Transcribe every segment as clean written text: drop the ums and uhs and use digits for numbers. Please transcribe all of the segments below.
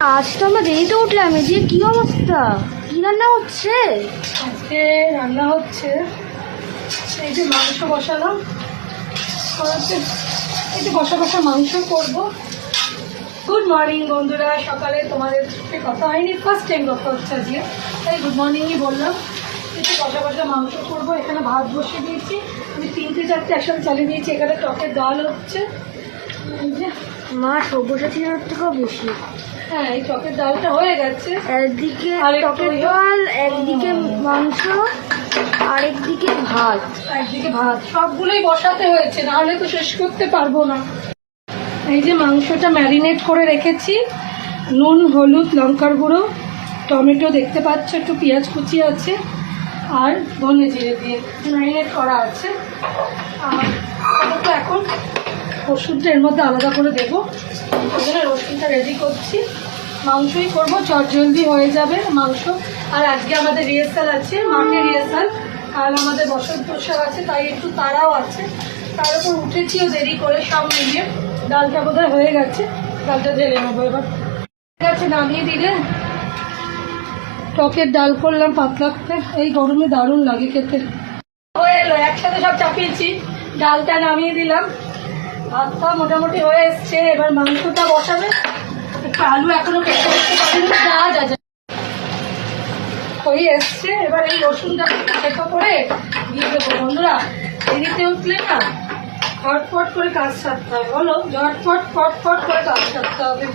আজ তো আমরা দেরিতে উঠলাম, এই যে কি অবস্থা, কি রান্না হচ্ছে? আজকে রান্না হচ্ছে এই যে মাংস বসালাম, এই যে বসা বসা মাংস করবো। গুড মর্নিং বন্ধুরা, সকালে তোমাদের সাথে কথা হয়নি, ফার্স্ট টাইম কথা হচ্ছে আজকে, তাই গুড মর্নিংই বললাম। এই যে বসা বসা মাংস করবো, এখানে ভাত বসিয়ে দিয়েছি, আমি 3-4 একসাথে চালিয়ে দিয়েছি। এখানে টকের ডাল হচ্ছে, এই যে মা সব্যসাচীর থেকেও বেশি। হ্যাঁ, এই টকের ডালটা হয়ে গেছে, একদিকে আর টকের ডাল, একদিকে মাংস, আর একদিকে ভাত। একদিকে ভাত, সবগুলোই বসাতে হয়েছে, নাহলে তো শেষ করতে পারবো না। এই যে মাংসটা ম্যারিনেট করে রেখেছি, নুন, হলুদ, লঙ্কার গুঁড়ো, টমেটো দেখতে পাচ্ছ, একটু পেঁয়াজ কুচি আছে, আর ধনে জিরে দিয়ে ম্যারিনেট করা আছে। আর তো এখন রসুনটা এর মধ্যে আলাদা করে দেবো, ওই জন্য রসুনটা রেডি করছি। মাংসই করবো, চটজলদি হয়ে যাবে মাংস। আর আজকে আমাদের রিহার্সাল আছে, মাঠে রিহার্সাল, আর আমাদের বসন্ত পোশাক আছে, তাই একটু তাড়াও আছে। তার উপর উঠেছিও দেরি করে, সব মিলিয়ে ডালটা বোধহয় হয়ে গেছে, ডালটা ঢেলে নেবো এবার। ঠিক আছে, নামিয়ে দিলে। টকের ডাল করলাম পাতলা করে, এই গরমে দারুণ লাগে খেতে। হয়ে এলো, একসাথে সব চাপিয়েছি, ডালটা নামিয়ে দিলাম, ভাতটা মোটামুটি হয়ে এসছে। এবার মাংসটা বসাবে, একটু আলু এখনো কেটে করতে পারিনি, যা যা হয়ে এসছে। এবার এই রসুনটা সেদ্ধ করে দিয়ে দেবো। বন্ধুরা, দেরিতে উঠলে না ফটফট করে কাজ সারতে হবে, বলো, ঝটফট ফটফট করে কাজ সারতে হবে।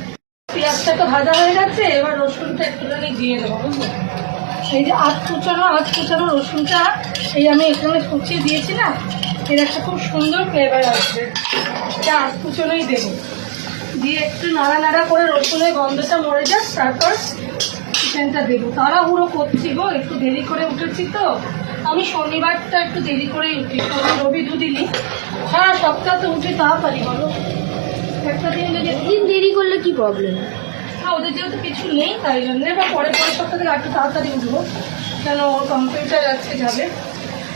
পেঁয়াজটা তো ভাজা হয়ে গেছে, এবার রসুনটা একটুখানি দিয়ে দেবো, বুঝলো। এই যে আধ কুচানো রসুনটা এই আমি এখানে কুচিয়ে দিয়েছি না, এর একটা খুব সুন্দর ফ্লেভার আসবে, এটা আধ কুচানোই দেবো। দিয়ে একটু নাড়া করে রসুনের গন্ধটা মরে যাক, তারপর চিকেনটা দেবো। তাড়াহুড়ো করছি গো, একটু দেরি করে উঠেছি তো। আমি শনিবারটা একটু দেরি করেই উঠি, শনি রবি দুদিনই, সারা সপ্তাহ তো উঠি তাড়াতাড়ি, বলো। একটা দিন যদি একদিন দেরি করলে কি প্রবলেম? না, ওদের যেহেতু কিছু নেই তাই জন্য, বা পরের সপ্তাহ থেকে একটু তাড়াতাড়ি উঠবো, কেন কম্পিউটার আছে যাবে।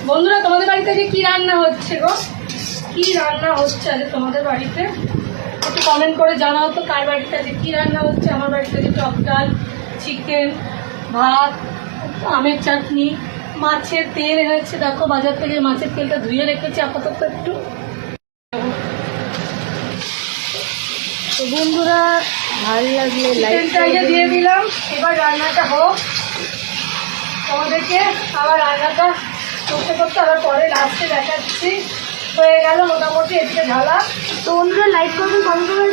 বন্ধুরা, তোমাদের বাড়িতে যে কি রান্না হচ্ছে গো, কি রান্না হচ্ছে আজ তোমাদের বাড়িতে, একটু কমেন্ট করে জানাও তো, কার বাড়িতে যে কি রান্না হচ্ছে। আমার বাড়িতে যে টক ডাল, চিকেন, ভাত, আমের চাটনি, মাছের তেল এনেছে, দেখো বাজার থেকে মাছের তেলটা ধুয়ে রেখেছি আপাতত একটু। তো বন্ধুরা, ভালো লাগলে লাইক চিকেনটা দিয়ে দিলাম, এবার রান্নাটা হোক। তোমাদেরকে আবার রান্নাটা করতে আবার পরে লাস্টে দেখাচ্ছি। হয়ে গেল মোটামুটি, এদিকে ঢালা। তো বন্ধুরা, লাইক করবেন, কমেন্ট করবেন।